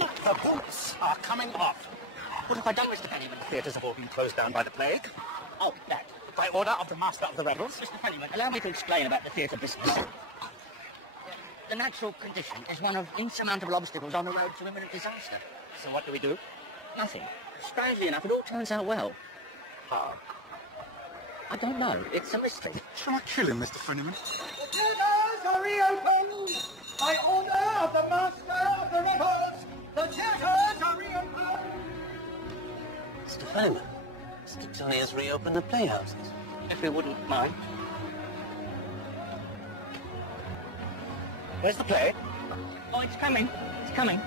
the boots are coming off. What have I done, Mr. Pennyman? The theatres have all been closed down by the plague. Oh, that. By order of the Master of the Rebels. Mr. Pennyman, allow me to explain about the theatre business. The natural condition is one of insurmountable obstacles on the road to imminent disaster. So what do we do? Nothing. Strangely enough, it all turns out well. How? I don't know. It's a mystery. Shall I kill him, Mr. Fenneman? The theatres are reopened! By order of the Master of the Rebels, the theatres are reopened! Mr. Fenneman, Styxani has reopened the playhouses. If you wouldn't mind. Where's the play? Oh, it's coming. It's coming.